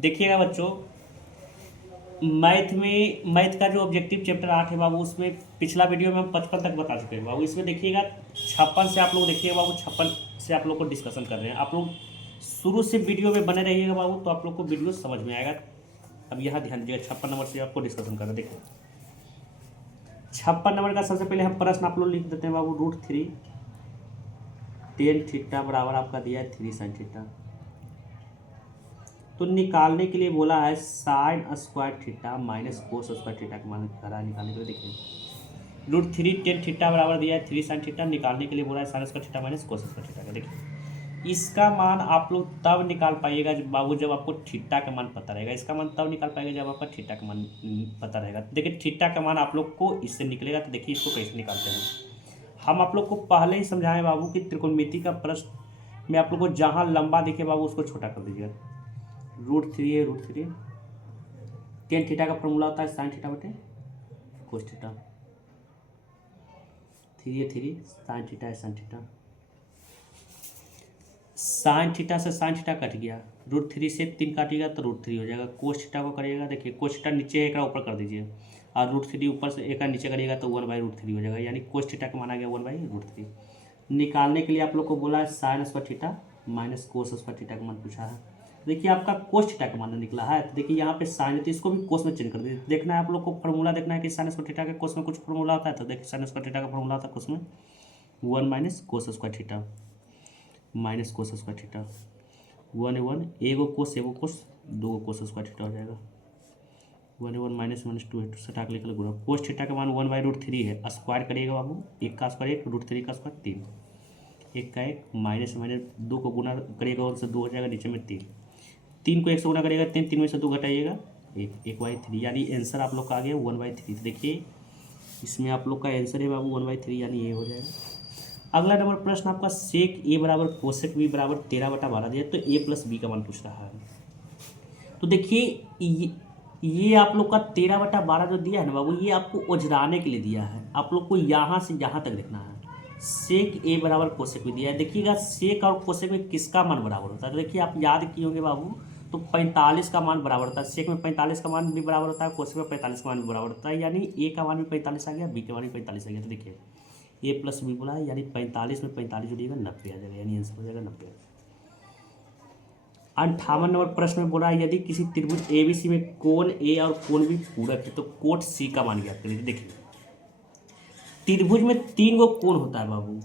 देखिएगा बच्चों, मैथ का जो ऑब्जेक्टिव चैप्टर 8 है बाबू, उसमें पिछला वीडियो में हम 55 तक बता चुके हैं बाबू। इसमें देखिएगा 56 से आप लोग देखिएगा बाबू, 56 से आप लोग को डिस्कशन कर रहे हैं। आप लोग शुरू से वीडियो में बने रहिएगा बाबू, तो आप लोग को वीडियो समझ में आएगा। अब यहाँ ध्यान दीजिएगा, 56 नंबर से आपको डिस्कशन कर रहे हैं। देखिए 56 नंबर का सबसे पहले हम प्रश्न आप लोग लिख देते हैं बाबू। √3 टेन थीटा बराबर आपका दिया है 3 sin थीटा। तो निकालने के लिए बोला है साइन स्क्वायर थीटा माइनस कोस स्क्वायर थीटा का मान करा निकालने के लिए। देखिए √3 टेन थीटा बराबर दिया है 3 sin थीटा, निकालने के लिए बोला है साइन स्क्वायर थीटा माइनस कोस स्क्वायर थीटा का। देखिए इसका मान आप लोग तब निकाल पाइएगा जब बाबू जब आपको थीटा का मान पता रहेगा। इसका मान तब निकाल पाएगा जब आपका थीटा का मान पता रहेगा। देखिए थीटा का मान आप लोग को इससे निकलेगा। तो देखिए इसको कैसे निकालते हैं। हम आप लोग को पहले ही समझाएं बाबू कि त्रिकोणमिति का प्रश्न में आप लोग को जहाँ लंबा दिखे बाबू उसको छोटा कर दीजिएगा। √3 है, √3 टेन थीटा का फॉर्मूला होता है साइन थीटा बटे कोस थीटा। 3 है 3 साइन थीटा है साइन थीटा। साइन थीटा से साइन थीटा कट गया, √3 से 3 काटिएगा तो √3 हो जाएगा। कोस थीटा को करिएगा, देखिए कोस थीटा नीचे है, एक ऊपर कर दीजिए, और √3 ऊपर से एक नीचे करिएगा तो 1/√3 हो जाएगा। यानी कोस थीटा का मान आ गया 1/√3। निकालने के लिए आप लोग को बोला है साइन स्क्वायर थीटा माइनस कोस स्क्वायर थीटा का मान पूछा है। देखिए आपका कोस थीटा का मान निकला है। तो देखिए यहाँ पे साइन है तो इसको भी कोस में चेंज कर दीजिए। देखना है आप लोग को फॉर्मूला देखना है कि साइन स्क्वायर थीटा के कोस में कुछ फॉर्मूला होता है। तो देखिए साइन स्क्वायर थीटा का फॉर्मूला होता है कोस में 1 minus cos square theta minus कोस स्क्वायर थीटा। 1 है 1, एगो कोस 2 कोस स्क्वायर थीटा हो जाएगा। 1 है 1 माइनस माइनस 2 है, सटा के लिखल गुना। कोस थीटा का मान 1/√3 है। स्क्वायर करिएगा बाबू, 1 का स्क्वायर 1, √3 का स्क्वायर 3, 1 का 1 माइनस माइनस 2 को गुना करिएगा और से 2 हो जाएगा, नीचे में 3 को 1 से गुना करिएगा 3 में से 2 घटाइएगा 1/3। यानी आंसर आप लोग का आ गया 1/3। तो देखिए इसमें आप लोग का आंसर है बाबू 1/3, यानी ये हो जाएगा। अगला नंबर प्रश्न आपका सेक ए बराबर कोसेक बी बराबर 13/12 दिया, तो ए प्लस बी का मान पूछ रहा है। तो देखिए ये आप लोग का 13/12 जो दिया है ना बाबू, ये आपको उजराने के लिए दिया है। आप लोग को यहाँ से यहाँ तक देखना है। सेक ए बराबर कोसेक बी दिया है। देखिएगा सेक और कोसेक में किसका मान बराबर होता है। तो देखिए आप याद किए होंगे बाबू, तो 45 का मान बराबर होता है। सेक में 45 का मान भी बराबर होता है, कोसेक में 45 का मान भी बराबर होता है। यानी ए का मान भी 45 आ गया, बी का मान भी 45 आ गया। तो देखिए ए प्लस बी बोला है, यानी 45 में 45 जुड़िएगा 90 आ जाएगा, यानी आंसर हो जाएगा 90। 58 नंबर प्रश्न में बोला है यदि किसी त्रिभुज एबीसी में कोण ए और कोण बी पूरक है तो कोट सी का मान ज्ञात करिए। देखिए त्रिभुज में 3 गो कोण होता है बाबू,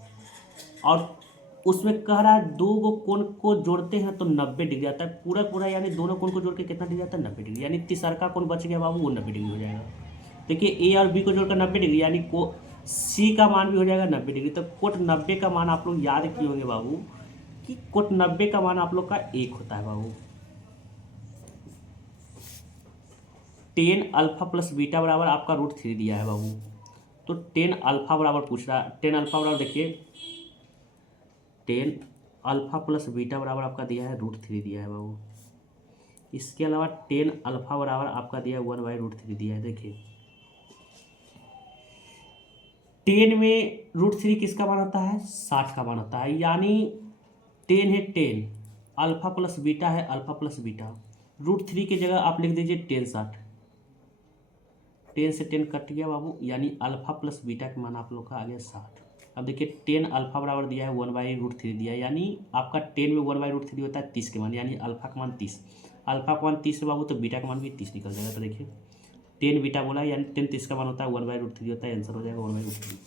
और उसमें कह रहा है 2 गो कोण को जोड़ते हैं तो 90 डिग्री आता है पूरक पूरा। यानी दोनों कोण को जोड़ के कितना डिग्री आता है 90 डिग्री। यानी तीसरा कोण बच गया बाबू, वो 90 डिग्री हो जाएगा। देखिए ए और बी को जोड़कर 90 डिग्री, यानी को सी का मान भी हो जाएगा 90 डिग्री। तो कोट 90 का मान आप लोग याद किए होंगे बाबू कि कोट 90 का मान आप लोग का 1 होता है बाबू। 10 अल्फा प्लस बीटा बराबर आपका √3 दिया है बाबू। तो 10 अल्फा बराबर पूछ रहा है। 10 अल्फा बराबर देखिए 10 अल्फा प्लस बीटा बराबर आपका दिया है √3 दिया है बाबू। इसके अलावा 10 अल्फा बराबर आपका दिया है 1/√3 दिया है। देखिए 10 में √3 किसका मान होता है 60 का मान होता है। यानी 10 है 10 अल्फा प्लस बीटा है अल्फा प्लस बीटा। √3 की जगह आप लिख दीजिए 10 60। 10 से 10 कट गया बाबू, यानी अल्फा प्लस बीटा का मान आप लोग का आ गया 60। अब देखिए 10 अल्फा बराबर दिया है 1/√3 दिया है, यानी आपका 10 में 1/√3 होता है 30 के मान, यानी अल्फा का मान 30। अल्फा का मान 30 है बाबू, तो बीटा का मान भी 30 निकल जाएगा। तो देखिए 10 बीटा बोला, यानी 10 30 का मान होता है 1/√3 होता है, आंसर हो जाएगा 1/√3।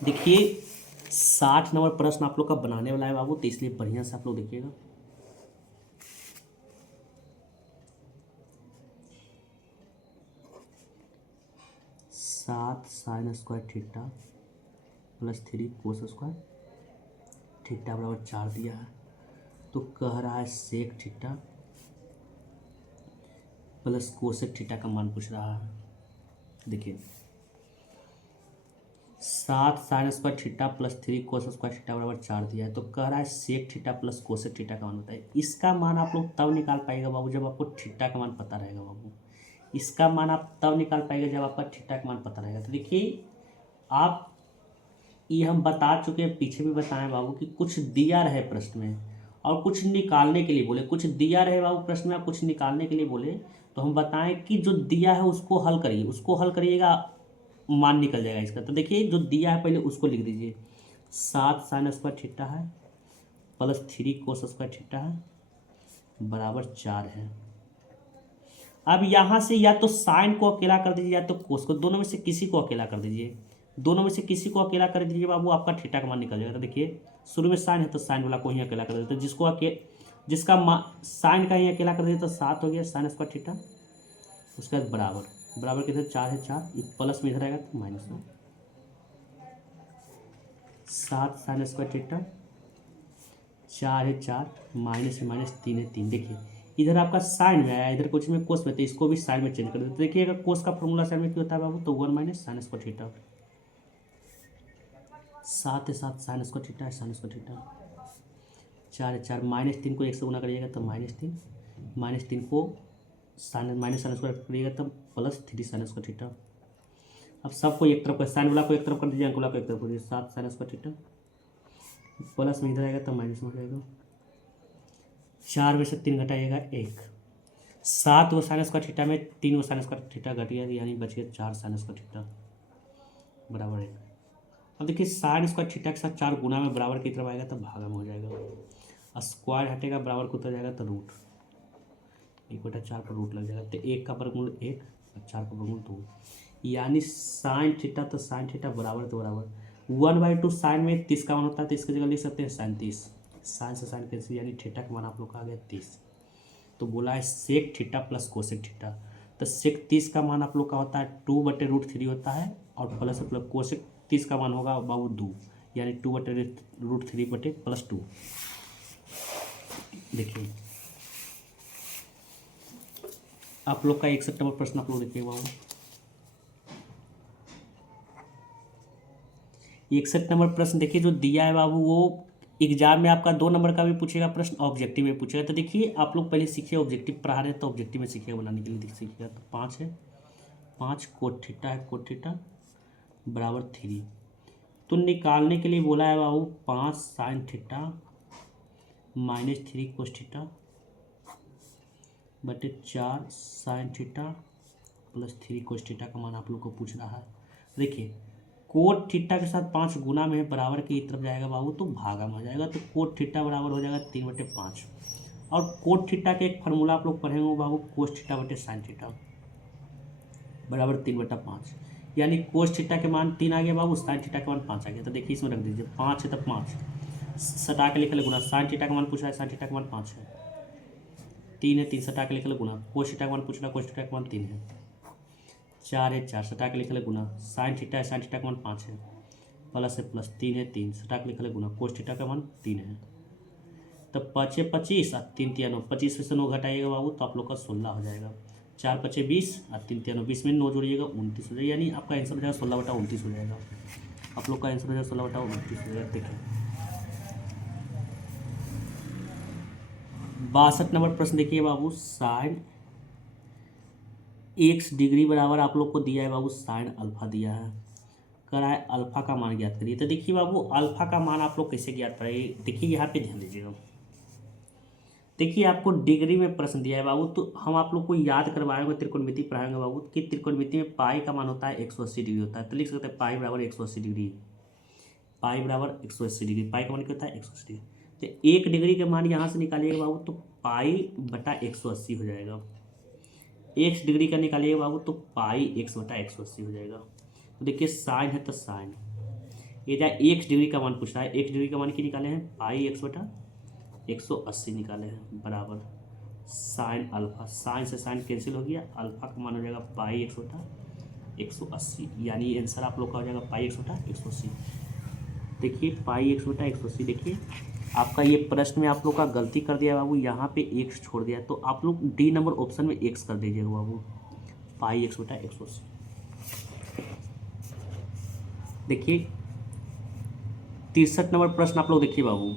देखिए 60 नंबर प्रश्न आप लोग का बनाने वाला है बाबू, तो इसलिए बढ़िया से आप लोग देखिएगा। सात sine square theta plus 3 cos square theta बराबर 4 दिया है। तो कह रहा है sec theta plus cosec theta का मान पूछ रहा है। देखिए 7 sine square theta plus 3 cos square theta बराबर 4 दिया है। तो कह रहा है sec theta plus cosec theta का मान होता है। इसका मान आप लोग तब निकाल पाएगा बाबू जब आपको थीटा का मान पता रहेगा बाबू। इसका मान आप तब निकाल पाएंगे जब आपका थीटा का मान पता रहेगा। तो देखिए आप ये हम बता चुके हैं, पीछे भी बताएं बाबू कि कुछ दिया रहे प्रश्न में और कुछ निकालने के लिए बोले, कुछ दिया रहे बाबू प्रश्न में, आप कुछ निकालने के लिए बोले तो हम बताएं कि जो दिया है उसको हल करिए, उसको हल करिएगा, मान निकल जाएगा इसका। तो देखिए जो दिया है पहले उसको लिख दीजिए, 7 साइन स्क्वायर थीटा है प्लस 3 कोस स्क्वायर थीटा है बराबर 4 है। अब यहाँ से या तो साइन को अकेला कर दीजिए या तो कोस को, दोनों में से किसी को अकेला कर दीजिए, दोनों में से किसी को अकेला कर दीजिए बाबू, आपका थीटा का मान निकल जाएगा। तो देखिए शुरू में साइन है तो साइन वाला को ही अकेला कर देते, तो जिसका साइन का ही अकेला कर देते तो 7 हो गया साइन स्क्वायर थीटा, उसके बाद बराबर, बराबर किधर 4 है 4, प्लस में इधर आएगा तो माइनस में 7 साइन स्क्वायर थीटा, 4 है 4, माइनस है माइनस, 3 है 3। देखिए इधर आपका साइन में आया, इधर कुछ में कोस में, तो इसको भी साइन में चेंज कर देते। तो देखिए अगर कोस का फॉर्मूला साइन में क्यों होता है बाबू, तो 1 माइनस साइन स्क्वायर थीटा, 7 है 7 साइन स्क्वायर थीटा है साइन स्क्वायर थीटा, 4 है 4, माइनस 3 को 1 से गुना करिएगा तो -3, -3 को साइन माइनस साइन स्क्वायर करिएगा तब +3 साइन स्क्वायर थीटा। अब सबको एक तरफ, साइन वाला को एक तरफ कर दीजिए, अंक वाला को एक तरफ कर दीजिए, 7 साइन स्क्वायर थीटा, प्लस में इधर आएगा तो माइनस में हो जाएगा, 4 में से 3 घटाइएगा 1, 7 वो साइन स्क्वायर थीटा में 3 वो साइन स्क्वायर थीटा घट गया, यानी बच गया 4 साइन स्क्वायर थीटा बराबर 1। अब देखिए साइन स्क्वायर थीटा के साथ 4 गुना में बराबर की तरफ आएगा तो भागा में हो जाएगा, और स्क्वायर हटेगा बराबर को उतर जाएगा तो रूट, 1/4 पर रूट लग जाएगा, तो 1 का वर्गमूल 1 और 4 का वर्गमूल 2, यानी साइन थीटा तो साइन थीटा बराबर तो बराबर 1/2 साइन में 30 का मान होता है, तो इसकी जगह लिख सकते हैं साइन 30, साइन से साइन कैंसिल, यानी थीटा का मान आप लोग का आ गया 30। तो बोला है sec theta plus cosec theta, तो सेक 30 का मान आप लोग का होता है 2/√3 होता है, और प्लस मतलब कोसेक 30 का मान होगा बाबू 2, यानी 2/√3 प्लस 2। देखिए आप लोग का 61 नंबर प्रश्न आप लोग देखिए बाबू, 61 नंबर प्रश्न देखिए जो दिया है बाबू, वो एग्जाम में आपका 2 नंबर का भी पूछेगा प्रश्न, ऑब्जेक्टिव में पूछेगा। तो देखिए आप लोग पहले सीखिए, ऑब्जेक्टिव पढ़ा रहे हैं तो ऑब्जेक्टिव में सीखिएगा, बनाने के लिए सीखिएगा। तो 5 है, 5 कोट थीटा है, कोट थीटा बराबर 3, तो निकालने के लिए बोला है बाबू 5 साइन थीटा -3 कोस थीटा बटे 4 sine theta plus 3 cos theta का मान आप लोग को पूछ रहा है। देखिए कोट थीटा के साथ 5 गुना में है, बराबर की तरफ जाएगा बाबू तो भागा में हो जाएगा, तो कोट थीटा बराबर हो जाएगा 3/5, और कोट थीटा के एक फार्मूला आप लोग पढ़ेंगे बाबू, कोस थीटा बटे साइन थीटा बराबर 3/5, यानी कोस थीटा के मान 3 आ गया बाबू, साइन थीटा के मान 5 आ गया। तो देखिए इसमें रख दीजिए, 5 है तो 5 सटा के लिख ले गुना, साइन थीटा का मान पूछा है, साइन थीटा का मान 5 है, 3 है 3 सटा के लिख ले गुना, कोस थीटा का मान पूछ रहा है, कोस थीटा का मान 3 है, 4 है 4 सटा के लिख ले गुना, साइन थीटा है, साइन थीटा का मान 5 है, प्लस है प्लस, 3 है 3 सटा के लिख ले गुना, कोस थीटा का मान 3 है। तो 5 है 25 और 3 3 9, 25 में से 9 घटाइएगा बाबू तो आप लोग का 16 हो जाएगा, 4 5 20 और 3 3 9, 20 में 9 जोड़िएगा 29 हो जाएगा, यानी आपका आंसर हो जाएगा 16/29 हो जाएगा, आप लोग का आंसर हो जाएगा 16/29 हो जाएगा। देखिए 62 नंबर प्रश्न देखिए बाबू, साइन x डिग्री बराबर आप लोग को दिया है बाबू, साइन अल्फा दिया है, करा है अल्फा का मान ज्ञात करिए। तो देखिए बाबू अल्फा का मान आप लोग कैसे ज्ञात करेंगे, देखिए यहाँ पे ध्यान दीजिएगा, देखिए आपको डिग्री में प्रश्न दिया है बाबू, तो हम आप लोग को याद करवाएंगे, त्रिकोणमिति पढ़ाएंगे बाबू कि त्रिकोणमिति में पाई का मान होता है 180 डिग्री होता है, तो लिख सकते हैं पाई बराबर 180 डिग्री, पाई बराबर 180 डिग्री, पाई का मान क्या होता है 180 डिग्री। तो 1 डिग्री का मान यहाँ से निकालिएगा बाबू तो पाई बटा 180 हो जाएगा, 1 डिग्री का निकालिएगा बाबू तो पाई x बटा 180 हो जाएगा। तो देखिए साइन है तो साइन, ये जाए 1 डिग्री का मान पूछ रहा है, 1 डिग्री का मान की निकाले हैं पाई x बटा 180 निकाले हैं बराबर साइन अल्फा, साइन से साइन कैंसिल हो गया, अल्फा का मान हो जाएगा पाई x बटा 180, यानी आंसर आप लोग का हो जाएगा पाई x बटा 180। देखिए पाई x बटा 180, देखिए आपका ये प्रश्न में आप लोग का गलती कर दिया बाबू, यहाँ पे x छोड़ दिया, तो आप लोग डी नंबर ऑप्शन में x कर दीजिएगा बाबू, पाई x बटा 180। देखिए 63 नंबर प्रश्न आप लोग देखिए बाबू,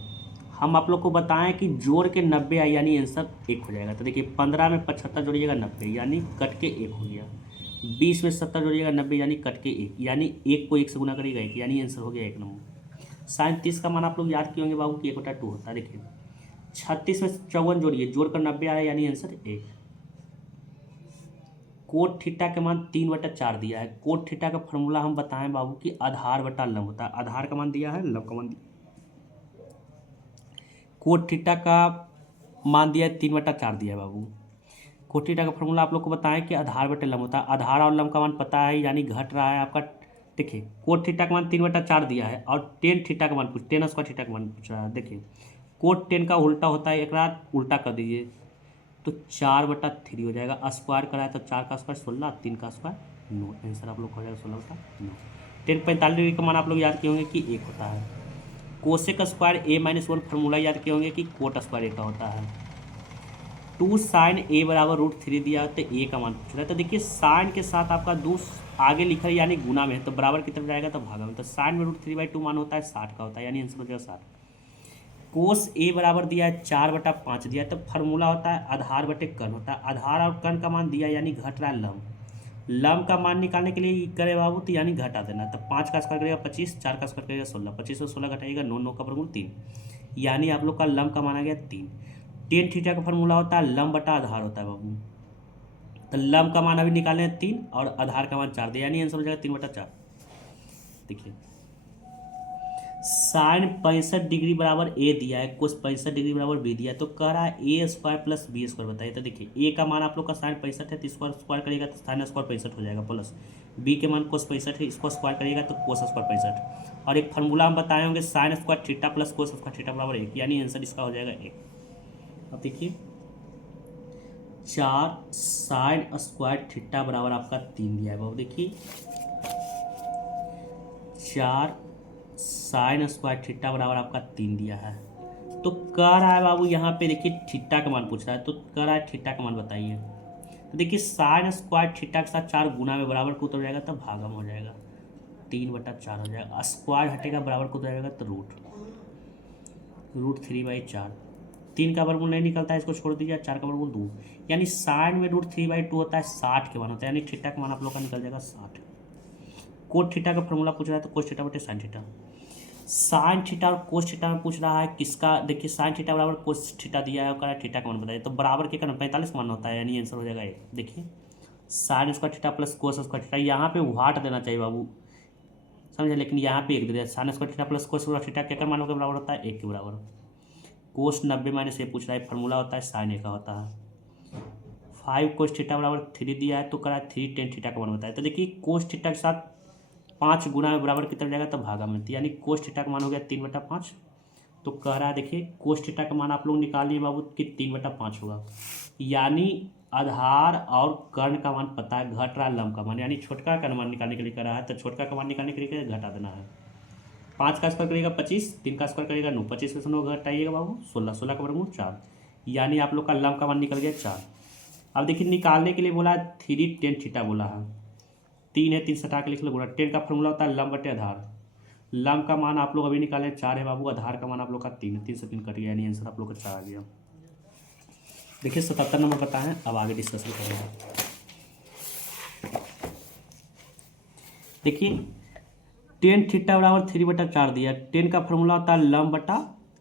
हम आप लोग को बताएं कि जोड़ के 90 आए यानी आंसर 1 हो जाएगा। तो देखिए 15 में 75 जोड़िएगा 90 यानी कट के 1 हो गया, 20 में 70 जोड़िएगा 90 यानी कट के 1, यानी 1 को 1 से गुना करिएगा 1, यानी आंसर हो गया 1 नंबर। साइन 30 का मान आप लोग याद किए होंगे बाबू कि 1/2 होता है। देखिए 36 में 54 जोड़िए, जोड़कर 90 आया, यानी आंसर 1। कोट थीटा के मान 3/4 दिया है। कोट थीटा का फॉर्मूला हम बताएं बाबू कि आधार बटा लंब होता है। आधार का मान दिया है, लंब का मान दिया। कोट थीटा का मान दिया है 3/4 दिया है बाबू। कोट थीटा का फॉर्मूला आप लोग को बताएं कि आधार बटे लंब होता है। आधार और लंब का मान पता है, यानी घट रहा है आपका। देखिए कोट थीटा का मान 3/4 दिया है और टेन थीटा का मान टेन स्क्वायर थीटा का मान पूछ रहा है। देखिए कोट 10 का उल्टा होता है, एक रात उल्टा कर दीजिए तो 4/3 हो जाएगा। स्क्वायर कराए तो 4 का स्क्वायर 16, 3 का स्क्वायर 9, आंसर आप लोग हो जाएगा 16/9। 10 45 डिग्री का मान आप लोग याद किए होंगे कि 1 होता है। कोसेक स्क्वायर A-1 फार्मूला याद किए होंगे कि कोट स्क्वायर ए का होता है। 2 साइन ए बराबर √3 दिया तो ए का मान पूछ रहा है। तो देखिए साइन के साथ आपका 2 आगे लिखा है, यानी गुना में है, तो बराबर की तरफ जाएगा तो भागा में। तो साइन में √3/2 मान होता है 60 का होता है, यानी आंसर हो जाएगा 60। कोस ए बराबर दिया है 4/5 दिया है, तो फार्मूला होता है आधार बटे कर्ण होता है। आधार और कर्ण का मान दिया, यानी घट रहा है लंब। लंब का मान निकालने के लिए करे बाबू तो यानी घटा देना। तो 5 का स्क्वायर करेगा 25, 4 का स्क्वायर करेगा 16, 25 से 16 घटाइएगा 9, 9 का वर्गमूल 3, यानी आप लोग का लंब का मान आ गया 3। टेन थीटा का फॉर्मूला होता है लंब बटा आधार होता है बाबू। तो लंब का मान अभी निकालने हैं 3 और आधार का मान 4 दिया, यानी आंसर हो जाएगा 3/4। देखिए साइन 65 डिग्री बराबर ए दिया है, कोस 65 डिग्री बराबर बी दिया है, तो कह रहा है ए स्क्वायर प्लस बी स्क्वायर बताइए। तो देखिए ए का मान आप लोग का साइन 65 है तो इसको स्क्वायर करेगा तो साइन स्क्वायर 65 हो जाएगा, प्लस बी के मान कोस 65 है, इसको स्क्वायर करेगा तो कोस स्क्वायर 65। और एक फार्मूला हम बताए होंगे sign square theta plus cos square theta बराबर 1, यानी आंसर इसका हो जाएगा 1। अब देखिए 4 साइन स्क्वायर थीटा बराबर आपका 3 दिया है बाबू। देखिए 4 साइन स्क्वायर थीटा बराबर आपका 3 दिया है, तो कह रहा है बाबू यहाँ पे देखिए थीटा का मान पूछ रहा है, तो कह रहा है थीटा का मान बताइए। तो देखिए साइन स्क्वायर थीटा के साथ 4 गुना में बराबर को उतर जाएगा तो भागम हो जाएगा, 3/4 हो जाएगा। स्क्वायर हटेगा बराबर को उतर जाएगा तो √3/4। 3 का वर्गमूल नहीं निकलता है, इसको छोड़ दीजिए, 4 का वर्गमूल 2, यानी साइन में √3/2 होता है 60 के मान होता है, यानी थीटा का मान आप लोग का निकल जाएगा 60। कोट थीटा का फॉर्मूला पूछ रहा है तो कोस थीटा बटे साइन थीटा। साइन थीटा और कोस थीटा में पूछ रहा है किसका। देखिए साइन थीटा बराबर कोस थीटा दिया है और थीटा का मान बताइए, तो बराबर के कारण 45 मान होता है, यानी आंसर हो जाएगा 1। देखिए sign square theta plus cos square theta, यहाँ पे वाट देना चाहिए बाबू, समझे, लेकिन यहाँ पे 1 दे दिया। Sign square theta plus cos square theta क्या मान के बराबर होता है 1 के बराबर। कोस 90 - a पूछ रहा है, फार्मूला होता है साइन ए का होता है। 5 कोस थीटा बराबर 3 दिया है, तो करा 3 टेन थीटा का मान होता है। तो देखिए कोस थीटा के साथ 5 गुना में बराबर कितना जाएगा तो भागा में, यानी कोस थीटा का मान हो गया 3/5। तो कह रहा है देखिए कोस थीटा का मान आप लोग निकालिए बाबू कि 3/5 होगा, यानी आधार और कर्ण का मान पता है, घट रहा है लंब का मान, यानी छोटका का मान निकालने के लिए कह रहा है, तो छोटका का मान निकालने के लिए घटा देना है। 5 का स्क्वायर करेगा 25, 3 का स्क्वायर करेगा 9, 25 में से 9 घटाइएगा बाबू 16, 16 का वर्गमूल 4, यानी आप लोग का लंब का मान निकल गया 4। अब देखिए निकालने के लिए बोला 3 टेन थीटा बोला है, 3 है 3 सटा के लिख लो गुणा। 10 का फॉर्मूला होता है लंब बटे आधार। लंब का मान आप लोग अभी निकाले 4 है बाबू, आधार का मान आप लोग का 3 है, 3 से 3 कट गया, यानी आंसर आप लोग का 4 आ गया। देखिए 77 नंबर पता है, अब आगे डिस्कशन करेंगे। देखिए 10 थीटा बराबर 3/4 दिया। 10 का फॉर्मूला होता है लंब बटा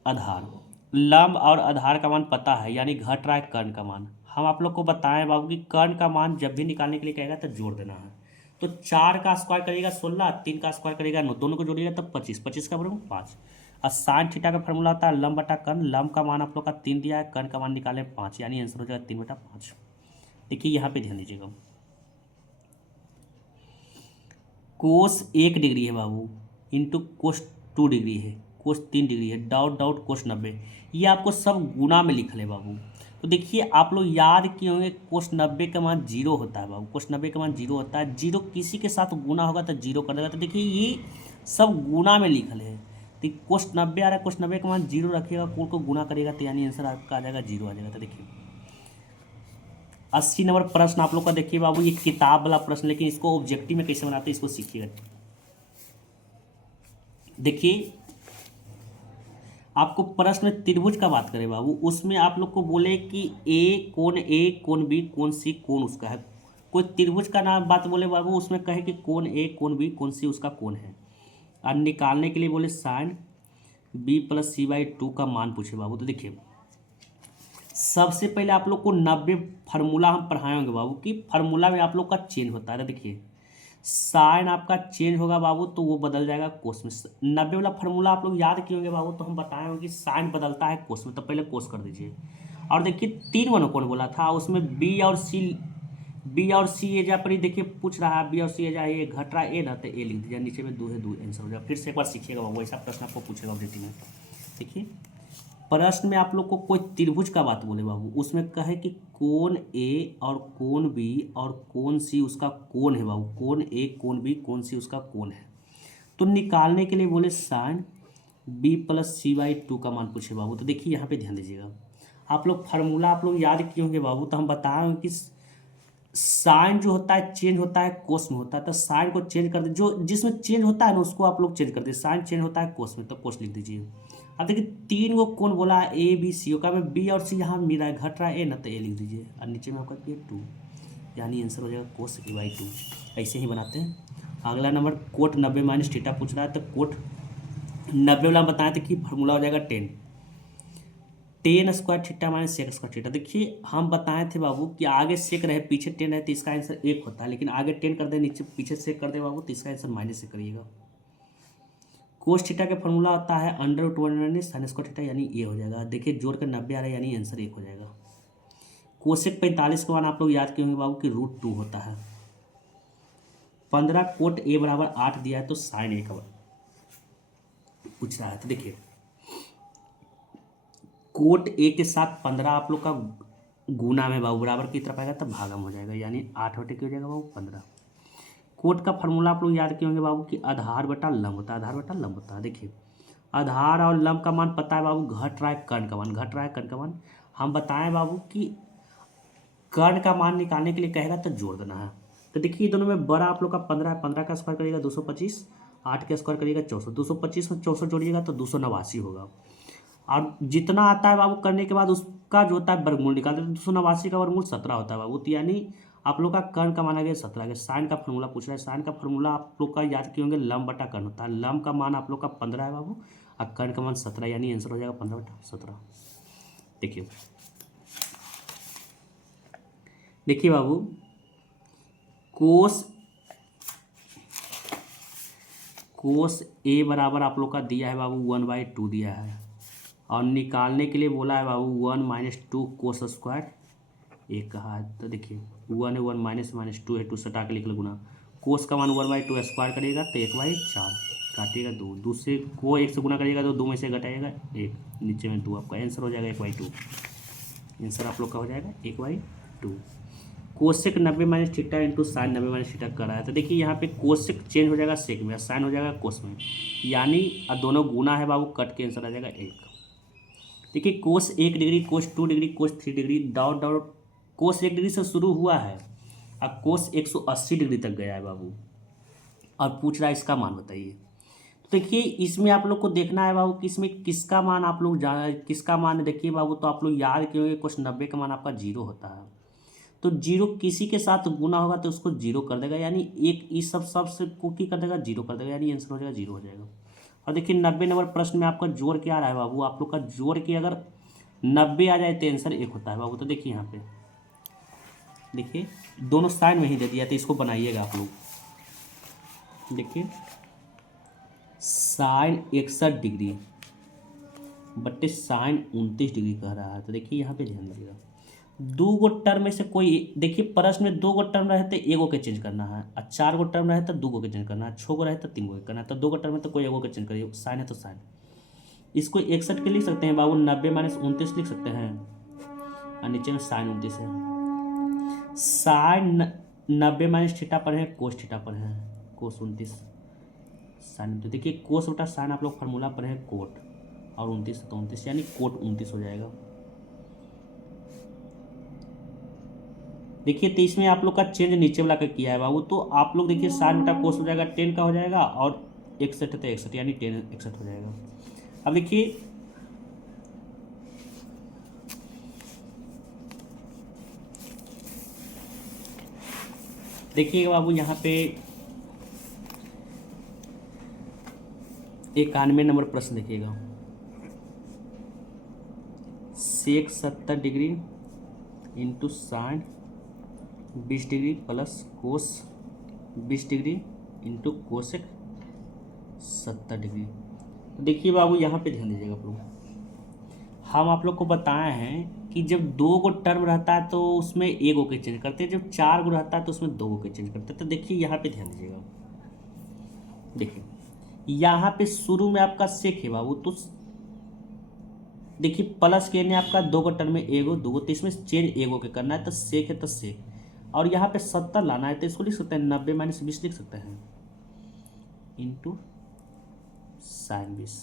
आधार। लंब और आधार का मान पता है, यानी घट रहा है कर्ण का मान। हम आप लोग को बताएं बाबू कि कर्ण का मान जब भी निकालने के लिए कहेगा तो जोड़ देना है। तो 4 का स्क्वायर करेगा 16, 3 का स्क्वायर करेगा 9, दोनों को जोड़िएगा तब 25, 25 का वर्गमूल 5। और साइन थीटा का फॉर्मूला होता है लंब बटा कर्ण। लंब का मान आप लोग का 3 दिया है, कर्ण का मान निकाले 5, यानी आंसर हो जाएगा 3/5। देखिए यहाँ पे ध्यान दीजिएगा, कोस 1 डिग्री है बाबू इंटू कोस 2 डिग्री है, कोस 3 डिग्री है, डाउट डाउट कोस 90, ये आपको सब गुना में लिख ले बाबू। तो देखिए आप लोग याद किए होंगे कोस 90 का मान 0 होता है बाबू, कोस 90 का मान 0 होता है। 0 किसी के साथ गुना होगा तो 0 कर देगा, तो देखिए ये सब गुना में लिख ले। तो कोस 90 आ रहा है, कोस 90 का मान 0 रखिएगा, कोण को गुना करिएगा तो यानी आंसर आपका आ जाएगा 0 आ जाएगा। तो देखिए 80 नंबर प्रश्न आप लोग का देखिए बाबू, ये किताब वाला प्रश्न, लेकिन इसको ऑब्जेक्टिव में कैसे बनाते हैं इसको सीखिएगा। देखिए आपको प्रश्न में त्रिभुज का बात करें बाबू, उसमें आप लोग को बोले कि ए कोण बी कोण सी कोण उसका है। कोई त्रिभुज का नाम बात बोले बाबू, उसमें कहे कि कोण ए कोण बी कोण सी उसका कोण है, और निकालने के लिए बोले साइन b + c/2 का मान पूछे बाबू। तो देखिए सबसे पहले आप लोग को 90 फार्मूला हम पढ़ाए होंगे बाबू कि फार्मूला में आप लोग का चेंज होता है। तो देखिए साइन आपका चेंज होगा बाबू तो वो बदल जाएगा कोस में। 90 वाला फार्मूला आप लोग याद किए होंगे बाबू, तो हम बताए होंगे कि साइन बदलता है कोस में, तो पहले कोस कर दीजिए। और देखिए 3 वन कौन बोला था, उसमें बी और सी एजा पर ही देखिए पूछ रहा है, बी और सी एजा ये घट रहा है ए ना, तो ए लिख दीजिए, नीचे में 2 है 2 आंसर हो जाएगा। फिर से एक बार सीखिएगा बाबू, ऐसा प्रश्न आपको पूछेगा ऑब्जेक्टिव में। देखिए प्रश्न में आप लोग को कोई त्रिभुज का बात बोले बाबू, उसमें कहे कि कोण ए और कोण बी और कोण सी उसका कोण है बाबू, कोण ए कोण बी कोण सी उसका कोण है, तो निकालने के लिए बोले sine B plus C by 2 का मान पूछे बाबू। तो देखिए यहाँ पे ध्यान दीजिएगा, आप लोग फार्मूला आप लोग याद किए होंगे बाबू, तो हम बताए कि साइन जो होता है चेंज होता है कोस में होता है, तो साइन को चेंज कर दे, जो जिसमें चेंज होता है ना उसको आप लोग चेंज कर दीजिए। साइन चेंज होता है कोस में, तो कोस लिख दीजिए। अब देखिए 3 को कौन बोला है, ए बी सी का, में बी और सी यहाँ मिला है, घट रहा है ए ना, तो ए लिख दीजिए, और नीचे में आपका क्या 2, यानी आंसर हो जाएगा कोस ए बाई 2। ऐसे ही बनाते हैं। अगला नंबर कोट 90 माइनस थीटा पूछ रहा है, तो कोट 90 वाला बताए थे कि फार्मूला हो जाएगा 10 square theta minus sec square theta. देखिए हम बताए थे बाबू कि आगे सेक रहे पीछे 10 है, तो इसका आंसर 1 होता है, लेकिन आगे 10 कर दे नीचे पीछे सेक कर दे बाबू, तो इसका आंसर माइनस से करिएगा। कोस थीटा का फॉर्मूला होता है √1 साइन स्क्वायर थीटा, यानी ये हो जाएगा। देखिए जोड़ कर 90 आ रहा है, यानी आंसर 1 हो जाएगा। कोसेक 45 का मान आप लोग याद किए होंगे बाबू कि √2 होता है। 15 कोट ए बराबर 8 दिया है, तो साइन ए का पूछ रहा है। तो देखिए कोट ए के साथ 15 आप लोग का गुना में बाबू बराबर की तरफ आएगा, तब भागम हो जाएगा, यानी 8 बटे क्या हो जाएगा बाबू 15। कोट का फॉर्मूला आप लोग याद किए होंगे बाबू कि आधार बटा लंब होता है, आधार बटा लंब होता है। देखिए आधार और लंब का मान पता है बाबू, घट रहा है कर्ण का मान, घट रहा है कर्ण का मान। हम बताएं बाबू कि कर्ण का मान निकालने के लिए कहेगा तो जोड़ देना है। तो देखिए दोनों में बड़ा आप लोग का 15 है, 15 का स्क्वायर करिएगा 225, 8 का स्क्वायर करिएगा 64, 225 में 64 जोड़िएगा तो 289 होगा। और जितना आता है बाबू करने के बाद उसका जो होता है वर्गमूल निकालते हैं, 289 का वर्गमूल 17 होता है बाबू, तो यानी आप लोग का कर्ण का मान आ गया 17 गया। साइन का फॉर्मूला पूछ रहा है, साइन का फॉर्मूला आप लोग का याद किए होंगे लंब बटा कर्ण होता है। लंब का मान आप लोग का 15 है बाबू, और कर्ण का मान 17, यानी आंसर हो जाएगा 15 बटा 17। देखिए बाबू कोस ए बराबर आप लोग का दिया है बाबू 1/2 दिया है, और निकालने के लिए बोला है बाबू 1 - 2 कोस स्क्वायर एक कहा है। तो देखिए 1 है 1 माइनस 2 है 2 सटा के लिख लो गुना, कोस का मान 1/2 स्क्वायर करिएगा तो 1/4 काटिएगा 2, दूसरे को 1 से गुना करिएगा तो 2 में से घटाइएगा 1, नीचे में 2, आपका आंसर हो जाएगा 1/2। आंसर आप लोग का हो जाएगा 1/2। Cosec 90 minus theta into sine 90 minus theta कर रहा है। तो देखिए यहाँ पे कोसेक चेंज हो जाएगा सेक में, साइन हो जाएगा कोस में, यानी दोनों गुना है बाबू, कट के आंसर आ जाएगा 1। देखिए कोस 1 डिग्री, कोस 2 डिग्री, कोस 3 डिग्री, डॉट डॉट, कोस 1 डिग्री से शुरू हुआ है, अब कोस 180 डिग्री तक गया है बाबू, और पूछ रहा है इसका मान बताइए। तो देखिए इसमें आप लोग को देखना है बाबू कि इसमें किसका मान आप लोग किसका मान देखिए बाबू, तो आप लोग याद किए कोस 90 का मान आपका 0 होता है, तो 0 किसी के साथ गुना होगा तो उसको 0 कर देगा, यानी एक इस सब से कुकी कर देगा 0 कर देगा, यानी आंसर हो जाएगा 0 हो जाएगा। और देखिए 90 नंबर प्रश्न में आपका जोड़ क्या आ रहा है बाबू, आप लोग का जोड़ के अगर 90 आ जाए तो आंसर 1 होता है बाबू। तो देखिए यहाँ पे देखिए दोनों साइन में ही दे दिया, तो इसको बनाइएगा आप लोग। देखिए साइन 61 डिग्री बट्टे साइन 29 डिग्री कह रहा है। तो देखिए यहाँ पे ध्यान दीजिएगा, 2 गो टर्म में से कोई, देखिए प्रश्न में 2 गो टर्म रहे तो 1 गो के चेंज करना है, और 4 गो टर्म रहे तो 2 गो के चेंज करना है, 6 गो रहे तो 3 गो के करना है, तो 2 गो टर्म में तो कोई 1 गो के चेंज करिए, साइन है तो साइन। इसको 61 के लिख सकते हैं बाबू, 90 माइनस 29 लिख सकते हैं, और नीचे में साइन 29 है। साइन 90 माइनस थीटा पर है, कोस थीटा पर है, कोस 29 साइन। तो देखिए कोस बटा साइन आप लोग फार्मूला पर है कोट, और 29 तो 29, यानी कोट 29 हो जाएगा। देखिए तो इसमें आप लोग का चेंज नीचे वाला का किया है बाबू, तो आप लोग देखिए साइन बटा कोस हो जाएगा 10 का हो जाएगा, और 61 है तो 61, यानी 10 61 हो जाएगा। अब देखिएगा बाबू यहाँ पे 91 नंबर प्रश्न देखिएगा, सेक 70 degree into sine 20 degree plus cos 20 degree into cosec 70 degree. तो देखिए बाबू यहाँ पे ध्यान दीजिएगा आप लोग, हम आप लोग को बताए हैं कि जब 2 गो टर्म रहता है तो उसमें 1 गो के चेंज करते हैं, जब 4 गो रहता है तो उसमें 2 गो के चेंज करते हैं। तो देखिए यहाँ पे ध्यान दीजिएगा, देखिए यहाँ पे शुरू में आपका सेक है बाबू, तो देखिए प्लस के ने आपका 2 गो टर्म में 1 गो 2 गो, तो इसमें चेंज 1 गो के करना है, तो सेक है तो सेक, और यहाँ पे 70 लाना है तो इसको लिख सकते हैं 90 - 20 लिख सकते हैं इंटू साइन 20।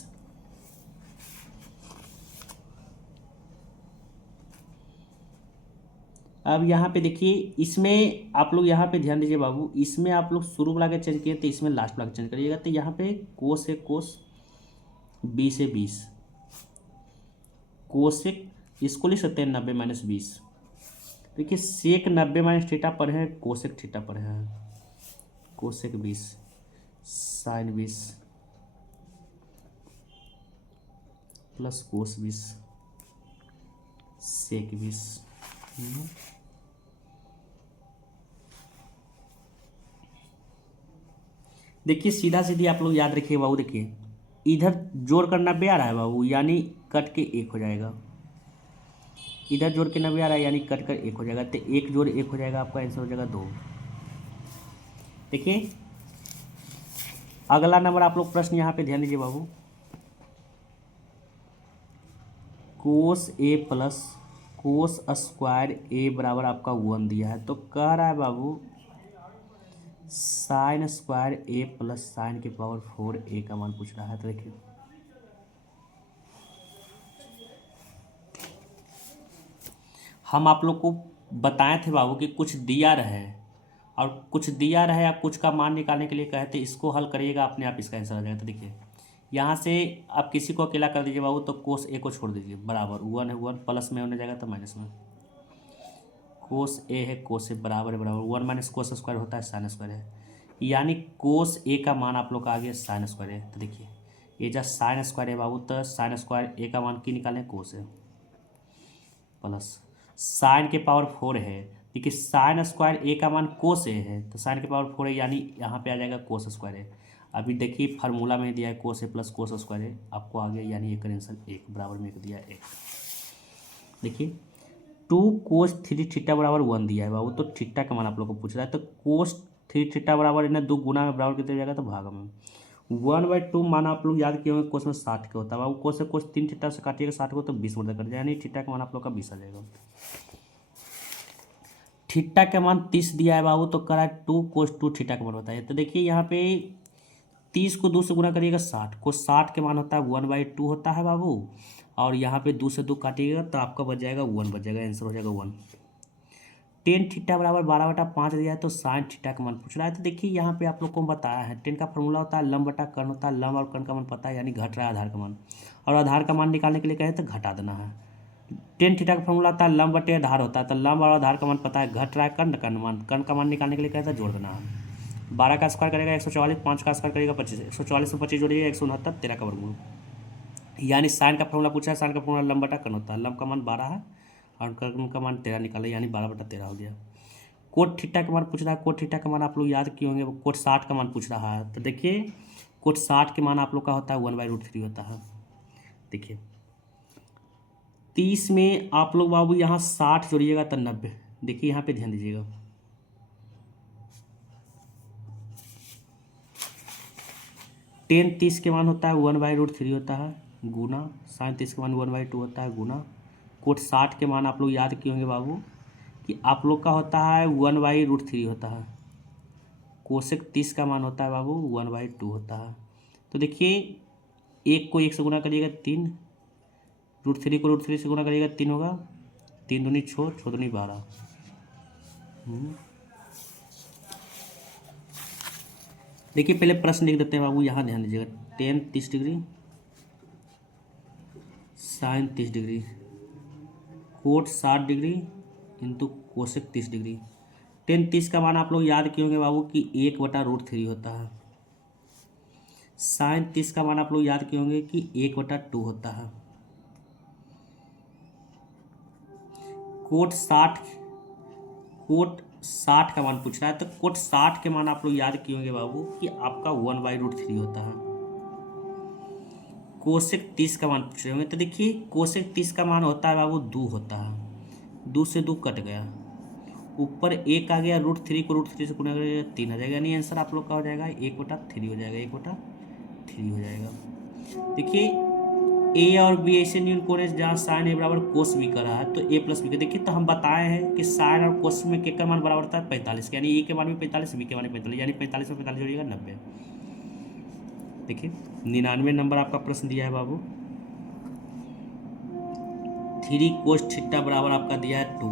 अब यहाँ पे देखिए, इसमें आप लोग यहाँ पे ध्यान दीजिए बाबू, इसमें आप लोग शुरू वाला के चेंज किए तो इसमें लास्ट वाला के चेंज करिएगा। तो यहाँ पे कोस है कोस 20 है 20, कोसेक इसको लिख सकते हैं 90 - 20। देखिए सेक 90 - थीटा पर है, कोसेक थीटा पर है, कोसेक 20 साइन 20 प्लस कोस 20 सेक 20। देखिए सीधा सीधी आप लोग याद रखिए बाबू, देखिए इधर जोड़ कर 90 आ रहा है बाबू, यानी कट के 1 हो जाएगा, इधर जोड़ के 90 आ रहा है यानी कट कर 1 हो जाएगा, तो 1 जोड़ 1 हो जाएगा, आपका आंसर हो जाएगा 2। देखिए अगला नंबर आप लोग प्रश्न यहाँ पे ध्यान दीजिए बाबू, कोस ए प्लस कोस स्क्वायर ए बराबर आपका 1 दिया है, तो कह रहा है बाबू साइन स्क्वायर ए प्लस साइन के पावर 4 ए का मान पूछ रहा है। तो देखिए हम आप लोग को बताए थे बाबू कि कुछ दिया रहे और कुछ दिया रहे या कुछ का मान निकालने के लिए कहे थे, इसको हल करिएगा अपने आप इसका आंसर आ जाएगा। तो देखिए यहाँ से आप किसी को अकेला कर दीजिए बाबू, तो कोस ए को छोड़ दीजिए, बराबर 1 है 1 प्लस में होने जाएगा तो माइनस में, कोस ए है कोस ए बराबर है बराबर 1 माइनस कोस स्क्वायर होता है साइन स्क्वायर है, यानी कोस ए का मान आप लोग का आ गया साइन स्क्वायर है। तो देखिए ये जब साइन स्क्वायर है बाबू, तो साइन स्क्वायर ए का मान की निकालें कोस है प्लस साइन के पावर 4 है, देखिए साइन स्क्वायर ए का मान कोस ए है, तो साइन के पावर 4 है यानी यहाँ पे आ जाएगा कोस स्क्वायर है। अभी देखिए फार्मूला में दिया है कोस ए प्लस कोस स्क्वायर है, आपको आ गया यानी एक आंसर 1 बराबर में 1 दिया है 1। देखिए 2 कोस 3 थीटा बराबर 1 दिया है बाबू, तो थीटा का मान आप लोग को पूछ रहा है, तो कोस 3 थीटा बराबर इन्हें 2 गुना में बराबर कितने जाएगा, तो भाग में 1/2 मान आप लोग याद किए होंगे, कोस में 60 का होता है बाबू, कोस से कोस 3 थीटा से काटिएगा 60 को तो 20 मर्द कर जाएगा, यानी थीटा का मान आप लोग का 20 आ जाएगा। थीटा का मान 30 दिया है बाबू, तो करा 2 कोस 2 थीटा का मान बताइए। तो देखिए यहाँ पे 30 को 2 से गुना करिएगा 60 को, 60 के मान होता है 1/2 होता है बाबू, और यहाँ पे 2 से 2 काटिएगा तो आपका बच जाएगा 1 बच जाएगा, आंसर हो जाएगा 1। टेन थीटा बराबर 12/5 दिया है, तो साइन थीटा का मान पूछ रहा है। तो देखिए यहाँ पे आप लोग को बताया है टेन का फॉर्मूला होता है लंब बटा कर्ण होता है, लंब और कर्ण का मान पता है यानी घट रहा है आधार का मान, और आधार का मान निकालने के लिए कहे तो घटा देना है। टेन थीटा का फॉर्मूला होता है लंब बटे आधार होता है, तो लंब और आधार का मान पता है, घट रहा है कर्ण का मान निकालने के लिए कहता है जोड़ देना है। 12 का स्क्वायर करेगा 144, 5 का स्क्वायर करेगा 25, 144 में 25 जोड़िएगा 169, 13 का वर्गमूल, यानी साइन का फॉर्मूला पूछा है, साइन का फॉर्मूला लंब बटा कर्ण होता है, लंब का मान 12 है और कर्ण का मान 13 निकाले, यानी 12/13 हो गया। कोट थीटा का मान पूछ रहा है, कोट थीटा का मान आप लोग याद किए होंगे, कोट 60 का मान पूछ रहा है। तो देखिए कोट 60 के मान आप लोग का होता है 1/√3 होता है। देखिए 30 में आप लोग बाबू यहाँ 60 जोड़िएगा तो 90, देखिए यहाँ पे ध्यान दीजिएगा, टेन 30 के मान होता है 1/√3 होता है गुना, साइन 30 के मान 1/2 होता है गुना, कोट 60 के मान आप लोग याद किए होंगे बाबू कि आप लोग का होता है 1/√3 होता है, कोसेक 30 का मान होता है बाबू 1/2 होता है। तो देखिए 1 को 1 से गुना करिएगा 3, √3 को √3 से गुना करिएगा 3 होगा, 3 दूनी 6, 6 दूनी 12। देखिए पहले प्रश्न लिख देते हैं बाबू, यहाँ ध्यान दीजिएगा, tan 30 degree sine 30 degree cot 60 degree into cosec 30 degree. Tan 30 का मान आप लोग याद किए होंगे बाबू कि 1/√3 होता है, साइन 30 का मान आप लोग याद किए होंगे कि 1/2 होता है, कोट 60, कोट 60 का मान पूछ रहा है, तो कोट 60 के मान आप लोग याद किए होंगे बाबू कि आपका 1/√3 होता है। कोसेक 30 का मान पूछ रहे होंगे, तो देखिए कोसेक 30 का मान होता है बाबू 2 होता है, 2 से 2 कट गया, ऊपर 1 आ गया, √3 को √3 से गुणा करेगा 3 आ जाएगा, यानी आंसर आप लोग का हो जाएगा 1/3 हो जाएगा, 1/3 हो जाएगा। देखिए ए और बी ऐसे न्यून कोण है जहाँ साइन ए बराबर कोस बी का रहा है, तो ए प्लस बी का देखिए, तो हम बताए हैं कि साइन और कोस में के का मान बराबर होता है 45, यानी ए के मान में 45, बी के मान में 45, यानी 45 में 45 जोड़िएगा 90। देखिए 99 नंबर आपका प्रश्न दिया है बाबू। 3 कोस थीटा बराबर आपका दिया है 2,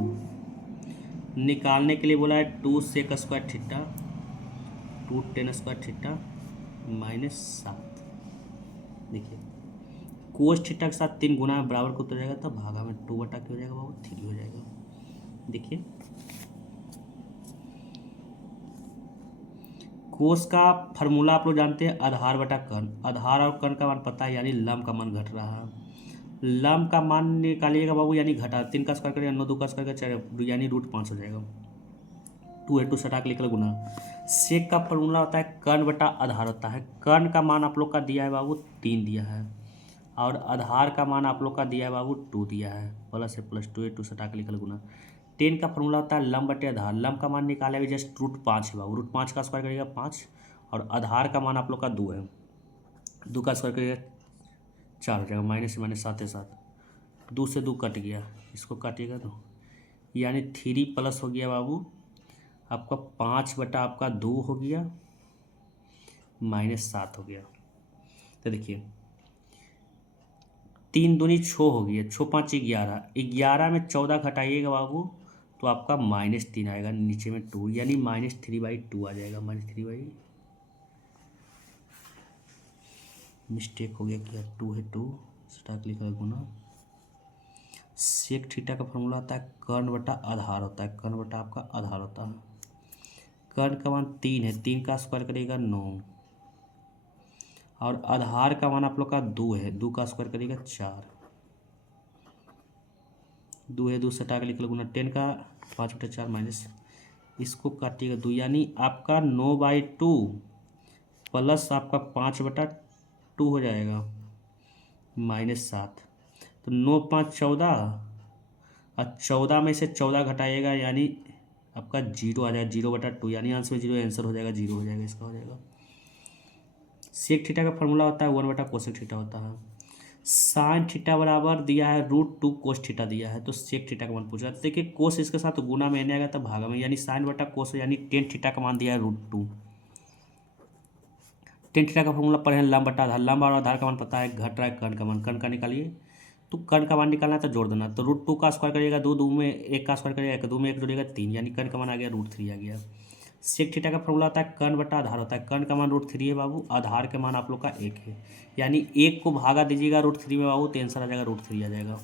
निकालने के लिए बोला है 2 sec square theta 2 tan square theta -7। देखिए कोस थीटा के साथ 3 गुना बराबर को तो जाएगा, तब भागा में 2 बटा क्या हो जाएगा बाबू 3 हो जाएगा। देखिए कोस का फार्मूला आप लोग जानते हैं, आधार बटा कर्ण, आधार और कर्ण का मान पता है, यानी लंब का मान घट रहा है, लंब का मान निकालिएगा बाबू, यानी घटा 3 का स्क्वायर करेगा 9 2 का स्क्वायर का 4, यानी √5 हो जाएगा, 2 है 2 सटा के लिखल गुना। सेक का फार्मूला होता है कर्ण बटा आधार होता है, कर्ण का मान आप लोग का दिया है बाबू 3 दिया है, और आधार का मान आप लोग का दिया है बाबू 2 दिया है, प्लस है प्लस 2 है 2 सटा के लिखल गुना। 10 का फार्मूला होता है लंब बटे आधार, लंब का मान निकाले भी जस्ट √5 है बाबू, √5 का स्क्वायर करिएगा 5, और आधार का मान आप लोग का 2 है, 2 का स्क्वायर करिएगा 4 हो जाएगा, माइनस से -7 है 7, 2 से 2 कट गया, इसको काटिएगा तो यानी 3 प्लस हो गया बाबू आपका 5 बटा आपका 2 हो गया, -7 हो गया। तो देखिए 3 दूनी 6 हो गई है, 6 5 11, 11 में 14 घटाइएगा बाबू तो आपका -3 आएगा, नीचे में 2, यानी -3/2 आ जाएगा, -3 मिस्टेक हो गया क्या, 2 है 2 स्टार्ट लिखा गुना। सेक थीटा का फॉर्मूला होता है कर्ण बटा आधार होता है, कर्ण बटा आपका आधार होता है, कर्ण का मान 3 है, 3 का स्क्वायर करेगा 9, और आधार का मान आप लोग का 2 है, 2 का स्क्वायर करेगा 4, 2 है 2 सटा के लिख लो गुना, 10 का 5/4 माइनस, इसको काटिएगा 2, यानी आपका 9/2 प्लस आपका 5/2 हो जाएगा, -7, तो 9 5 14, और 14 में से 14 घटाइएगा यानी आपका 0 आ जाएगा, 0/2, यानी आंसर में 0 आंसर हो जाएगा, 0 हो जाएगा, इसका हो जाएगा। सेक थीटा का फॉर्मूला होता है 1 बटा कोसेक थीटा होता है, साइन थीटा बराबर दिया है √2 कोस थीटा दिया है, तो सेक थीटा का मान पूछ रहा है, तो देखिए कोस इसके साथ गुना में आएगा तब भागा में, यानी साइन बटा कोस, यानी टेन थीटा का मान दिया है √2। टेन थीटा का फॉर्मूला पढ़े हैं लंब बटा आधार, लंब और आधार का मान पता है, घट रहा है कर्ण का मान, कर्ण का निकालिए, तो कर्ण का मान निकालना है तो जोड़ देना, तो √2 का स्क्वायर करिएगा 2, 2 में 1 का स्क्वायर करिएगा 1, 2 में 1 जोड़िएगा 3, यानी कर्ण का मान आ गया √3 आ गया। सेक थीटा का फॉर्मूला होता है कर्ण बटा आधार होता है, कर्ण का मान √3 है बाबू, आधार के मान आप लोग का 1 है, यानी 1 को भागा दीजिएगा √3 में बाबू तो आंसर आ जाएगा √3 आ जाएगा।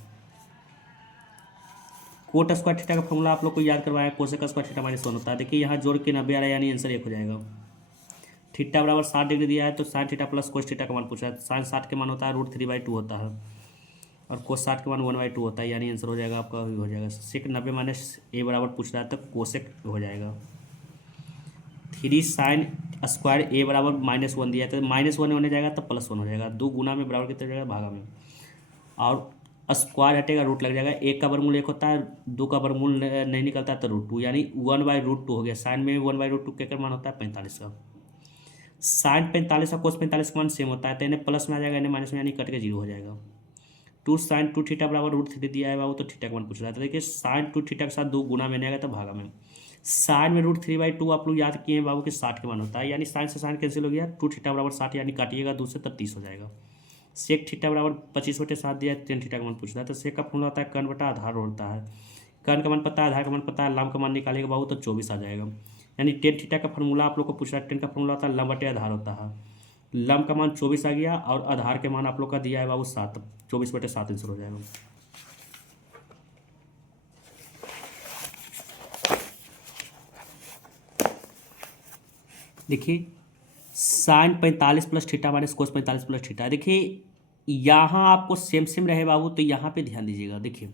कोट स्क्वायर थीटा का फॉर्मूला आप लोग को याद करवाया, कोसेक स्क्वायर थीटा -1 होता है, देखिए यहाँ जोड़ के 90 आ रहा है, यानी आंसर 1 हो जाएगा। थीटा बराबर 60 डिग्री दिया है, तो sine theta plus cos theta का मान पूछा है, साइन 60 के मान होता है √3/2 होता है, और कोस 60 के मान 1/2 होता है, यानी आंसर हो जाएगा आपका हो जाएगा। सेक 90 माइनस ए बराबर पूछ रहा है तो कोसेक हो जाएगा। 3 साइन स्क्वायर ए बराबर -1 दिया है, तो -1 होने जाएगा तो +1 हो जाएगा, 2 गुना में बराबर कितना जाएगा भागा में, और स्क्वायर हटेगा रूट लग जाएगा, 1 का वर्गमूल 1 होता है, 2 का वर्गमूल नहीं निकलता तो √2, यानी 1/√2 हो गया, साइन में 1/√2 के मान होता है 45 का, साइन 45 और कोस 45 का मान सेम होता है, तो इन्हें प्लस में आ जाएगा, इन्हें माइनस में, यानी कट के 0 हो जाएगा। 2 साइन 2 थीटा बराबर √3 दिया है बाबू, तो थीटा का मान पूछ रहा था, देखिए साइन 2 थीटा के साथ 2 गुना में आएगा तो भागा में, साइन में √3/2 आप लोग याद किए हैं बाबू कि 60 के मान होता है, यानी साइन से साइन कैंसिल हो गया, 2 थीटा बराबर 60, यानी काटिएगा 2 से तो 30 हो जाएगा। सेक थीटा बराबर 25/7 दिया है, टेन थीटा का मान पूछ रहा है, तो सेक का फॉर्मूला होता है कर्ण बटा आधार होता है, कर्ण का मान पता है, आधार का मान पता है, लंब का मान निकालेगा बाबू तो 24 आ जाएगा, यानी टेन थीटा का फॉर्मूला आप लोग को पूछ रहा है, टेन का फॉर्मूला होता है लंब बटे आधार होता है, लंब का मान 24 आ गया, और आधार के मान आप लोग का दिया है बाबू 7, 24/7 आंसर हो जाएगा। देखिए sine 45 plus theta minus cos 45 plus theta, देखिए यहाँ आपको सेम सेम रहे बाबू, तो यहाँ पे ध्यान दीजिएगा, देखिए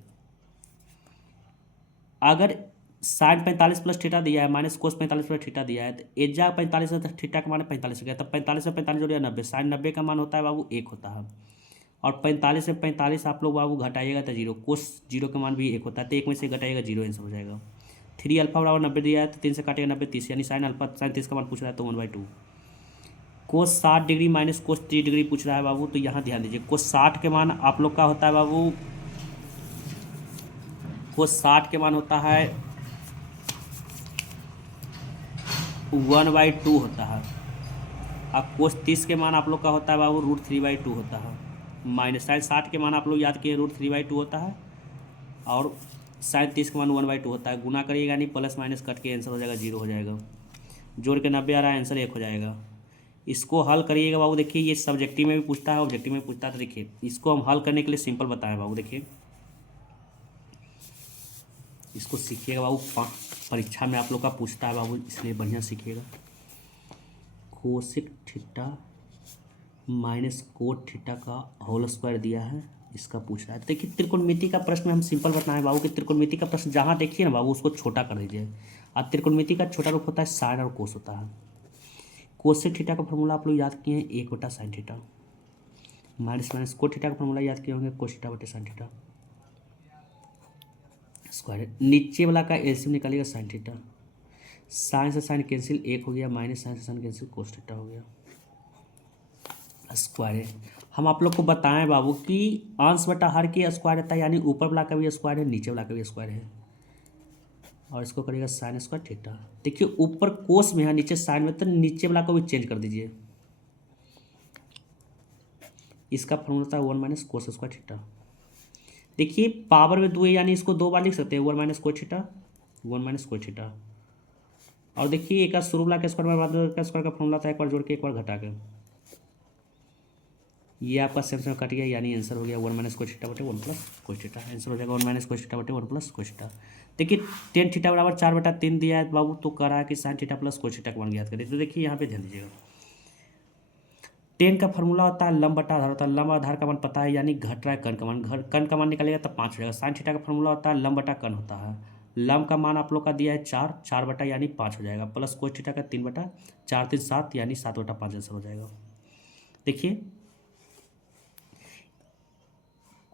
अगर साइन 45 प्लस थीटा दिया है माइनस कोस 45 प्लस थीटा दिया है तो एजा 45 है तो थीटा का मान 45 हो गया, तब 45 में 45 जोड़िए 90, साइन 90 का मान होता है बाबू 1 होता है। और 45 में 45 आप लोग बाबू घटाइएगा तो 0, कोस 0 का मान भी 1 होता है, तो 1 में से घटाइएगा 0 आंसर हो जाएगा। 3 अल्फा बराबर 90 दिया है तो 3 से काटेगा 90 30, यानी साइन अल्फा साइन 30 का मान पूछ रहा है तो 1/2। कोस 60 डिग्री माइनस कोस 30 डिग्री पूछ रहा है बाबू, तो यहाँ ध्यान दीजिए कोस 60 के मान आप लोग का होता है बाबू, कोस 60 के मान होता है 1/2 होता है। अब कोस 30 के मान आप लोग का होता है बाबू √3/2 होता है। माइनस साइन 60 के मान आप लोग याद किए √3/2 होता है, और साइन 30 के मान 1/2 होता है। गुना करिएगा यानी प्लस माइनस कट के आंसर हो जाएगा 0 हो जाएगा। जोड़ के 90 आ रहा है, आंसर 1 हो जाएगा। इसको हल करिएगा बाबू, देखिए ये सब्जेक्टिव में भी पूछता है ऑब्जेक्टिव में पूछता है, तो देखिए इसको हम हल करने के लिए सिंपल बताएं बाबू। देखिए इसको सीखिएगा बाबू, परीक्षा में आप लोग का पूछता है बाबू, इसलिए बढ़िया सीखिएगा। Cosec theta minus cot theta का होल स्क्वायर दिया है, इसका पूछ रहा है। देखिए त्रिकोणमिति का प्रश्न हम सिंपल बताएं बाबू कि त्रिकोणमिति का प्रश्न जहाँ देखिए ना बाबू उसको छोटा कर दीजिए। और त्रिकोणमिति का छोटा रूप होता है साइन और कोस होता है। कोसेक थीटा का फॉर्मूला आप लोग याद किए हैं 1/sin theta, minus minus cot theta का फॉर्मूला याद किए होंगे कोस थीटा/sin थीटा स्क्वायर। नीचे वाला का एलसीएम निकालिएगा sin थीटा, साइन से साइन कैंसिल 1 हो गया, माइनस साइन से साइन कैंसिल कोस थीटा हो गया स्क्वायर है। हम आप लोग को बताएं बाबू कि अंश बटा हर की स्क्वायर रहता है, यानी ऊपर वाला का भी स्क्वायर है नीचे वाला का भी स्क्वायर है, और इसको करिएगा साइन स्क्वायर थीटा। देखिए ऊपर कोस में है नीचे साइन में, तो नीचे वाला को भी चेंज कर दीजिए। इसका फॉर्मूला था 1 - कोस स्क्वायर थीटा। देखिए पावर में 2 है यानी इसको 2 बार लिख सकते हैं 1 - कोस थीटा 1 - कोस थीटा। और देखिए एक शुरू वाला का स्क्वायर में बाद का स्क्वायर का फॉर्मूला था, एक बार जोड़ के एक बार घटा के, ये आपका सेम सेम कट गया, यानी आंसर हो गया 1 - कोस थीटा बटे 1 + कोस थीटा। आंसर हो जाएगा 1 - कोस थीटा बटे 1 + कोस थीटा। देखिए tan थीटा बराबर 4/3 दिया है बाबू, तो कह रहा है कि sin theta plus cos theta का मान ज्ञात करें। तो देखिए यहाँ पे ध्यान दीजिएगा, tan का फॉर्मूला होता है लंब बटा आधार होता है, लंब आधार का मान पता है यानी घट रहा है कर्ण का मान, कर्ण का मान निकालेगा तब 5 हो जाएगा। sin थीटा का फॉर्मूला होता है लंब बटा कर्ण होता है, लंब का मान आप लोग का दिया है 4 बटा यानी 5 हो जाएगा, प्लस कोस थीटा का 3/4 3 7 यानी 7/5 आंसर हो जाएगा। देखिए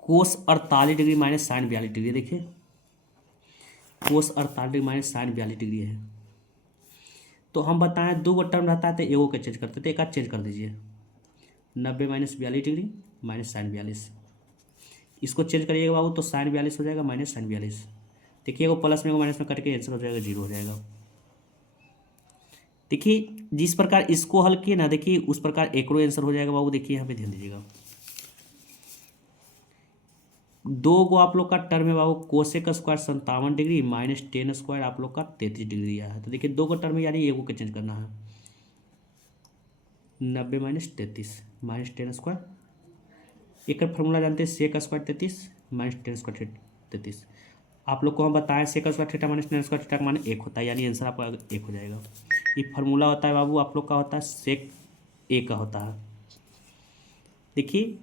कोस 48 डिग्री माइनस साइन 42 डिग्री, देखिए कोस 48 डिग्री माइनस साइन 42 डिग्री है। तो हम बताएं 2 टर्म रहता है तो एगो के चेंज करते, तो एक आध चेंज कर दीजिए, 90 - 42 डिग्री माइनस साइन 42, इसको चेंज करिएगा बाबू तो साइन 42 हो जाएगा माइनस साइन 42। देखिए वो प्लस में वो माइनस में कट के आंसर हो जाएगा 0 हो जाएगा। देखिए जिस प्रकार इसको हल किए ना, देखिए उस प्रकार एक और आंसर हो जाएगा बाबू। देखिए यहाँ पे ध्यान दीजिएगा, 2 गो आप लोग का टर्म है बाबू, cosec square 57 degree minus tan square आप लोग का 33 डिग्री दिया है। तो देखिए 2 को टर्म है यानी एगो के चेंज करना है, 90 - 33 माइनस tan स्क्वायर, एक फॉर्मूला जानते हैं sec square 33 minus tan square 33। आप लोग को हम बताएं sec square theta minus tan square theta का मान 1 होता है, यानी आंसर आपका 1 हो जाएगा। ये फार्मूला होता है बाबू आप लोग का होता है सेक ए का होता है। देखिए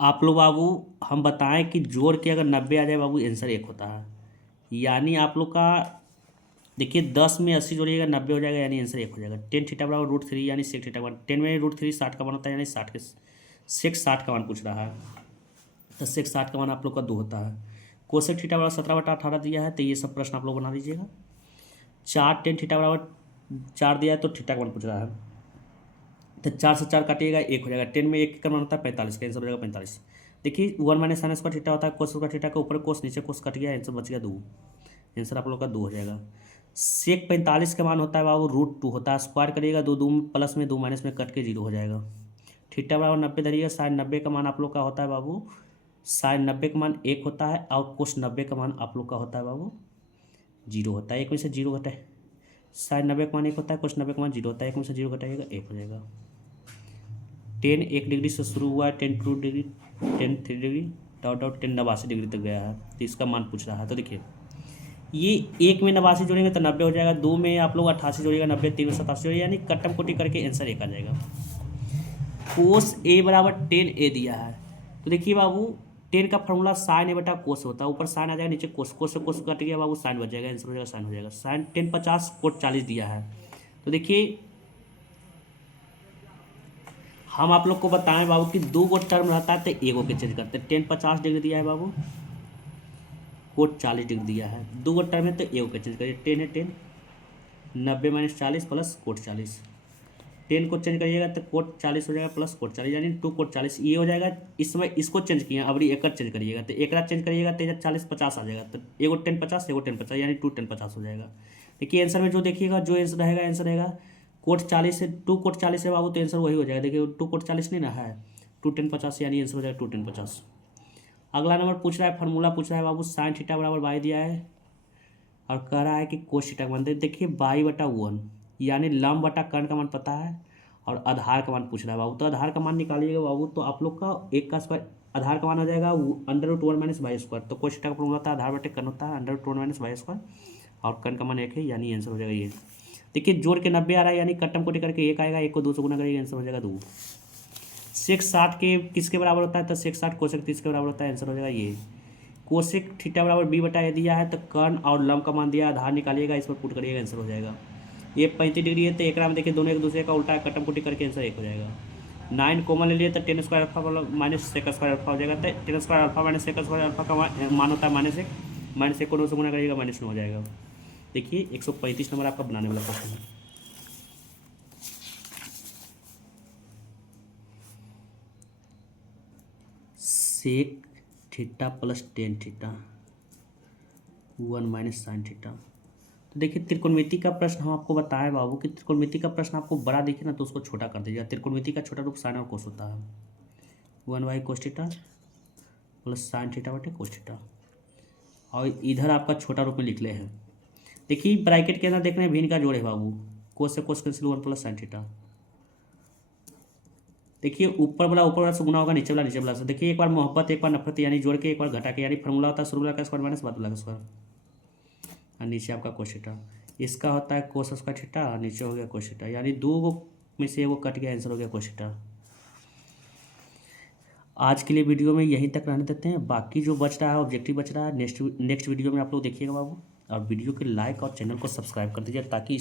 आप लोग बाबू हम बताएं कि जोड़ के अगर 90 आ जाए बाबू आंसर 1 होता है, यानी आप लोग का देखिए 10 में 80 जोड़िएगा 90 हो जाएगा, यानी आंसर 1 हो जाएगा। tan थीटा बराबर √3 यानी सेक थीटा का मान, 10 में √3 60 का मान होता है, यानी 60 के सेक 60 का मान पूछ रहा है, तो सेक 60 का मान आप लोग का 2 होता है। कोसेक थीटा बराबर 17/18 दिया है, तो ये सब प्रश्न आप लोग बना दीजिएगा। 4 tan थीटा बराबर 4 दिया है तो थीटा का मान पूछ रहा है, तो 4 से 4 काटिएगा 1 हो जाएगा। 10 में 1 का मान होता है 45 का, आंसर हो जाएगा 45। देखिए 1 - साइन स्क्वायर थीटा होता है, कोस स्क्वायर थीटा का ऊपर कोस नीचे कोस कट गया, आंसर बच गया 2, आंसर आप लोग का 2 हो जाएगा। सेक 45 का मान होता है बाबू √2 होता है, स्क्वायर करिएगा 2 2 प्लस में 2 माइनस में कट के 0 हो जाएगा। थीटा बराबर 90 धरिएगा, साइन 90 का मान आप लोग का होता है बाबू, साइन 90 का मान 1 होता है, और कोस 90 का मान आप लोग का होता है बाबू 0 होता है। 1 में से 0 घटाए, साइन 90 का मान 1 होता है, कोस 90 का मान 0 होता है, 1 में से 0 घटाइएगा 1 हो जाएगा। tan 1 डिग्री से शुरू हुआ है, tan 2 degree, tan 3 degree dot dot tan 89 degree तक गया है, तो इसका मान पूछ रहा है। तो देखिए ये 1 में 89 जोड़ेंगे तो 90 हो जाएगा, 2 में आप लोग 88 जोड़िएगा 90, 3 में 87 जोड़िएगा, यानी कट्टम कोटी करके आंसर 1 आ जाएगा। कोस A बराबर tan A दिया है, तो देखिए बाबू टेन का फॉर्मूला साइन ए बटा कोस होता है, ऊपर साइन आ जाएगा, नीचे कोस, कोस से कोस कट गया बाबू, साइन बच जाएगा, आंसर हो जाएगा साइन हो जाएगा। साइन 10 50 कोट 40 दिया है। तो देखिए हम आप लोग को बताएं बाबू कि 2 गो टर्म रहता है तो एगो के चेंज करते हैं। 10 50 डिग्री दिया है बाबू, कोट 40 डिग्री दिया है, 2 गो टर्म है तो एगो के चेंज करिए। 10 है 10, 90 - 40 प्लस कोट 40, 10 को चेंज करिएगा तो कोट 40 हो जाएगा प्लस कोट 40, यानी 2 कोट 40 ये हो जाएगा। इस समय इसको चेंज किया, अब एक चेंज करिएगा तो एक चेंज करिएगा तो 40 50 आ जाएगा, तो एगो 10 50 एगो 10 50 यानी 2 10 50 हो जाएगा। देखिए आंसर में जो देखिएगा जो आंसर रहेगा, आंसर रहेगा कोट 40 से 2 कोट 40 है बाबू, तो आंसर वही हो जाएगा। देखिए 2 कोट 40 नहीं ना है, 2 10 50 यानी आंसर हो जाएगा 2 10 50। अगला नंबर पूछ रहा है, फार्मूला पूछ रहा है बाबू, साइन थीटा बराबर बाई दिया है और कह रहा है कि कोस थीटा का मान दे। देखिए बाई बटा 1 यानी लंब बटा कर्ण का मान पता है और आधार का मान पूछ रहा है बाबू, तो आधार का मान निकालिएगा बाबू, तो आप लोग का एक का स्क्वायर आधार का मान हो जाएगा √1 - बाई स्क्वायर। तो कोस थीटा का फॉर्मूला होता है आधार बटे कर्ण होता है √1 - बाई स्क्वायर और कर्ण का मान 1 है, यानी आंसर हो जाएगा ये। देखिए जोड़ के 90 आ रहा है, यानी कट्टम कोटि करके 1 आएगा, 1 को 2 से गुना करेगा, आंसर हो जाएगा 2। सेक 60 के किसके बराबर होता है, तो सेक 60 कोसेक 30 के बराबर होता है, आंसर हो जाएगा ये। कोसेक थीटा बराबर b बटा ए दिया है, तो कर्ण और लंब का मान दिया है, आधार निकालिएगा, इस पर पुट करिएगा, आंसर हो जाएगा। ये 35 डिग्री है तो एक में देखिए दोनों एक दूसरे का उल्टा कटम कुटी करके आंसर 1 हो जाएगा। 9 कॉमन ले लिए तो 10 square alpha minus sec square alpha हो जाएगा, तो 10 square alpha minus sec square alpha का मान होता है -1 को 2 से गुना करिएगा, -9 हो जाएगा। देखिए 135 नंबर आपका बनाने वाला क्वेश्चन है। Sec theta plus tan theta 1 minus sine theta. तो देखिए त्रिकोणमिति का प्रश्न हम आपको बताएं बाबू कि त्रिकोणमिति का प्रश्न आपको बड़ा दिखे ना तो उसको छोटा कर दीजिएगा। त्रिकोणमिति का छोटा रूप साइन और कोस होता है, 1 cos theta plus sine theta बटे कोस थीटा, और इधर आपका छोटा रूप में लिख ले हैं। देखिए ब्रैकेट के अंदर देख रहे हैं भिन्न का जोड़ है बाबू, कोस से cos cancel 1 plus sine theta. देखिए ऊपर वाला से गुना होगा, नीचे वाला से। देखिए एक बार मोहब्बत एक बार नफरत, यानी जोड़ के एक बार घटा के, यानी फॉर्मूला होता है शुरू वाला का स्क्वायर माइनस बाद वाला का स्क्वायर, और नीचे आपका कोस थीटा। इसका होता है कोस स्क्वायर थीटा और नीचे हो गया कोस थीटा, यानी 2 में से वो कट गया, आंसर हो गया कोस थीटा। आज के लिए वीडियो में यहीं तक रहने देते हैं, बाकी जो बच रहा है ऑब्जेक्टिव बच रहा है नेक्स्ट वीडियो में आप लोग देखिएगा बाबू। और वीडियो को लाइक और चैनल को सब्सक्राइब कर दीजिए ताकि